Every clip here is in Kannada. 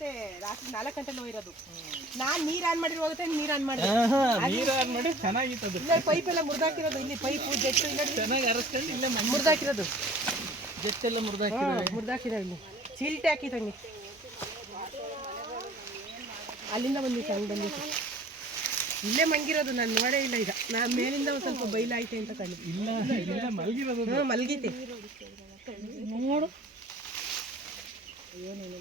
ಮತ್ತೆ ರಾತ್ರಿ ನಾಲ್ಕು ಗಂಟೆನೂ ಇರೋದು ನಾನ್ ನೀರ್ ಆನ್ ಮಾಡಿರೋ ಹೋಗುತ್ತೆ ನೀರ್ ಆನ್ ಮಾಡಿದೆ ನೀರು ಆನ್ ಮಾಡಿ ಚೆನ್ನಾಗಿತ್ತು ಅದು ಇಲ್ಲ ಪೈಪ್ ಎಲ್ಲ ಮುರಿದಾಕಿರೋದು ಇಲ್ಲಿ ಪೈಪ್ ಜೆಟ್ ಇಲ್ಲ ಚೆನ್ನಾಗಿ ಅರಸ್ಕೊಂಡು ಇಲ್ಲ ಮುರಿದಾಕಿರೋದು. ಜೆಟ್ಟೆಲ್ಲ ಎಲ್ಲ ಮುರಿದಾಕಿರೋ ಇಲ್ಲಿ. ಚೀಲ್ಟೆ ಹಾಕಿದಂಗೆ ಅಲ್ಲಿಂದ ಬಂದಿತ್ತು ಹಂಗೆ ಬಂದಿತ್ತು ಇಲ್ಲೇ ಮಂಗಿರೋದು ನಾನು ನೋಡೇ ಇಲ್ಲ ಈಗ. ನಾನು ಮೇಲಿಂದ ಒಂದು ಸ್ವಲ್ಪ ಬೈಲಾಯ್ತೆ ಅಂತ ಕಂಡು ಇಲ್ಲ ಇಲ್ಲ ಮಲಗಿರೋದು ಹ್ಞೂ ನೋಡು. ಇಲ್ಲಿಂದ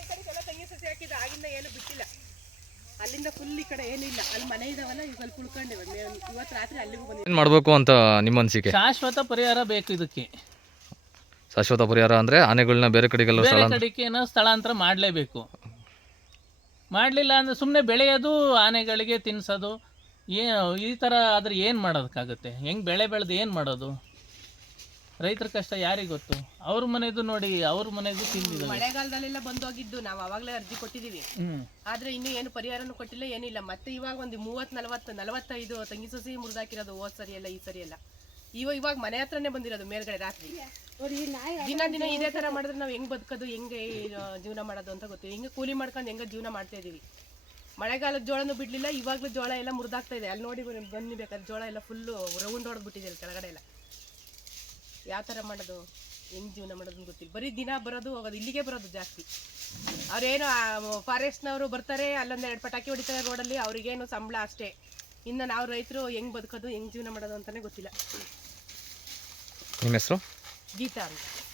ಈ ಕಡೆಗೆಲ್ಲ ತೆಂಗಿನ ಸಸಿ ಹಾಕಿದ ಆಗಿಂದ ಏನು ಬಿಟ್ಟಿಲ್ಲ ಅಲ್ಲಿಂದ ಫುಲ್ ಈ ಕಡೆ ಏನಿಲ್ಲ ಅಲ್ಲಿ ಮನೆ ಇದಾವಲ್ಲ ಈಗ ಸ್ವಲ್ಪ ಉಳ್ಕೊಂಡಿವೆ ಇವತ್ತು ರಾತ್ರಿ ಅಲ್ಲಿಗೂ ಬಂದಿದೆ ಏನು ಮಾಡಬೇಕು ಅಂತ ನಿಮ್ಮ ಅನಿಸಿಕೆ? ಶಾಶ್ವತ ಪರಿಹಾರ ಬೇಕು ಇದಕ್ಕೆ. ಶಾಶ್ವತ ಪರಿಹಾರ ಅಂದರೆ ಆನೆಗಳನ್ನ ಬೇರೆ ಕಡೆಗೆಲ್ಲ ಬೇರೆ ಸ್ಥಳ ಸ್ಥಳಾಂತರ ಮಾಡಲೇಬೇಕು. ಮಾಡಲಿಲ್ಲ ಅಂದರೆ ಸುಮ್ಮನೆ ಬೆಳೆಯೋದು ಆನೆಗಳಿಗೆ ತಿನ್ಸೋದು ಏ ಈ ಥರ ಆದ್ರೆ ಏನು ಮಾಡೋದಕ್ಕಾಗುತ್ತೆ? ಹೆಂಗೆ ಬೆಳೆ ಬೆಳೆದು ಏನು ಮಾಡೋದು? ರೈತರ ಕಷ್ಟ ಯಾರಿಗೆ ಗೊತ್ತು? ಅವ್ರ ಮನೆದು ನೋಡಿ ಅವ್ರ ಮನೆದು ತಿಂದಿದ್ದು ಮಳೆಗಾಲದಲ್ಲೆಲ್ಲ ಬಂದೋಗಿದ್ದು ನಾವು ಅವಾಗಲೇ ಅರ್ಜಿ ಕೊಟ್ಟಿದ್ದೀವಿ. ಆದ್ರೆ ಇನ್ನೂ ಏನು ಪರಿಹಾರನೂ ಕೊಟ್ಟಿಲ್ಲ ಏನಿಲ್ಲ. ಮತ್ತೆ ಇವಾಗ ಒಂದು ಮೂವತ್ ನಲವತ್ತು ನಲವತ್ತೈದು ತಂಗಿ ಸಸಿ ಮುರಿದಾಕಿರೋದು ಹೋದ್ ಸರಿ ಎಲ್ಲ ಈ ಸರಿ ಎಲ್ಲ ಇವ ಇವಾಗ ಮನೆ ಹತ್ರನೇ ಬಂದಿರೋದು ಮೇಲ್ಗಡೆ ರಾತ್ರಿ. ದಿನ ದಿನ ಇದೇ ತರ ಮಾಡಿದ್ರೆ ನಾವು ಹೆಂಗ್ ಬದುಕೋದು ಹೆಂಗೆ ಜೀವನ ಮಾಡೋದು ಅಂತ ಗೊತ್ತಿಲ್ಲ. ಹೆಂಗೆ ಕೂಲಿ ಮಾಡ್ಕೊಂಡು ಹೆಂಗ ಜೀವನ ಮಾಡ್ತಾ ಇದೀವಿ. ಮಳೆಗಾಲದ ಜೋಳನೂ ಬಿಡ್ಲಿಲ್ಲ ಇವಾಗ್ಲೂ ಜೋಳ ಎಲ್ಲ ಮುರಿದಾಗ್ತಾ ಇದೆ. ಅಲ್ಲಿ ನೋಡಿ ಬನ್ನಿ ಬನ್ನಿ ಬೇಕಾದ್ರೆ ಜೋಳ ಎಲ್ಲ ಫುಲ್ಲು ರೌಂಡ್ ಹೊಡೆದ್ಬಿಟ್ಟಿದೆ ಕೆಳಗಡೆ ಎಲ್ಲ. ಯಾವ ಥರ ಮಾಡೋದು? ಹೆಂಗೆ ಜೀವನ ಮಾಡೋದು ಅಂತ ಗೊತ್ತಿಲ್ಲ. ಬರೀ ದಿನ ಬರೋದು ಹೋಗೋದು ಇಲ್ಲಿಗೆ ಬರೋದು ಜಾಸ್ತಿ. ಅವ್ರೇನು ಫಾರೆಸ್ಟ್ನವರು ಬರ್ತಾರೆ ಅಲ್ಲೊಂದು ಎರಡು ಪಟಾಕಿ ಹೊಡಿತಾರೆ ರೋಡಲ್ಲಿ ಅವ್ರಿಗೇನು ಸಂಬಳ ಅಷ್ಟೇ. ಇನ್ನು ನಾವು ರೈತರು ಹೆಂಗೆ ಬದುಕೋದು ಹೆಂಗೆ ಜೀವನ ಮಾಡೋದು ಅಂತಾನೆ ಗೊತ್ತಿಲ್ಲ. ನಿಮ್ಮ ಹೆಸರು? ಗೀತಾ ಅಂತ.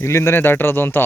ಇಲ್ಲಿಂದನೇ ದಾಟಿರೋದು ಅಂತ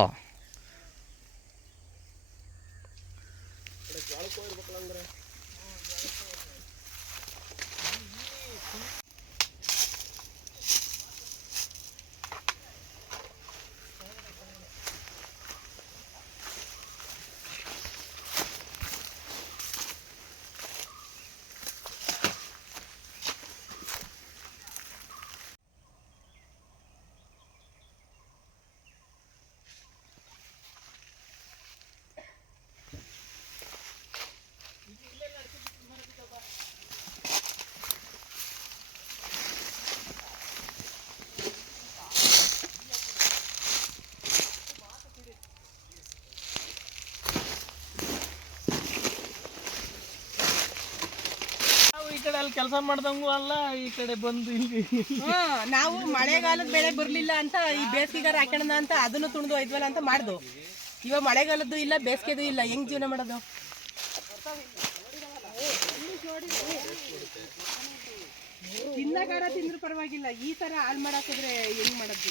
ನಾವು ಈ ಕಡೆ ಅಲ್ಲಿ ಕೆಲಸ ಮಾಡ್ದಂಗೂ ಅಲ್ಲ ಈ ಕಡೆ ಬಂದು ಇಲ್ಲಿ. ಹಾ ನಾವು ಮಳೆಗಾಲದ ಬೆಳೆ ಬರ್ಲಿಲ್ಲ ಅಂತ ಈ ಬೇಸಿಗೆಗಾರ ಹಾಕೋಣ ಅಂತ ಅದನ್ನು ತುಣಿದು ಐದ್ವಲ್ಲ ಅಂತ ಮಾಡ್ದು. ಇವಾಗ ಮಳೆಗಾಲದ್ದು ಇಲ್ಲ ಬೇಸಿಗೆದು ಇಲ್ಲ ಹೆಂಗ್ ಜೀವನ ಮಾಡೋದು? ತಿನ್ನಗಾರ ತಿಂದ್ರು ಪರವಾಗಿಲ್ಲ ಈ ತರ ಹಾಳು ಮಾಡಾಕಿದ್ರೆ ಹೆಂಗ್ ಮಾಡೋದು?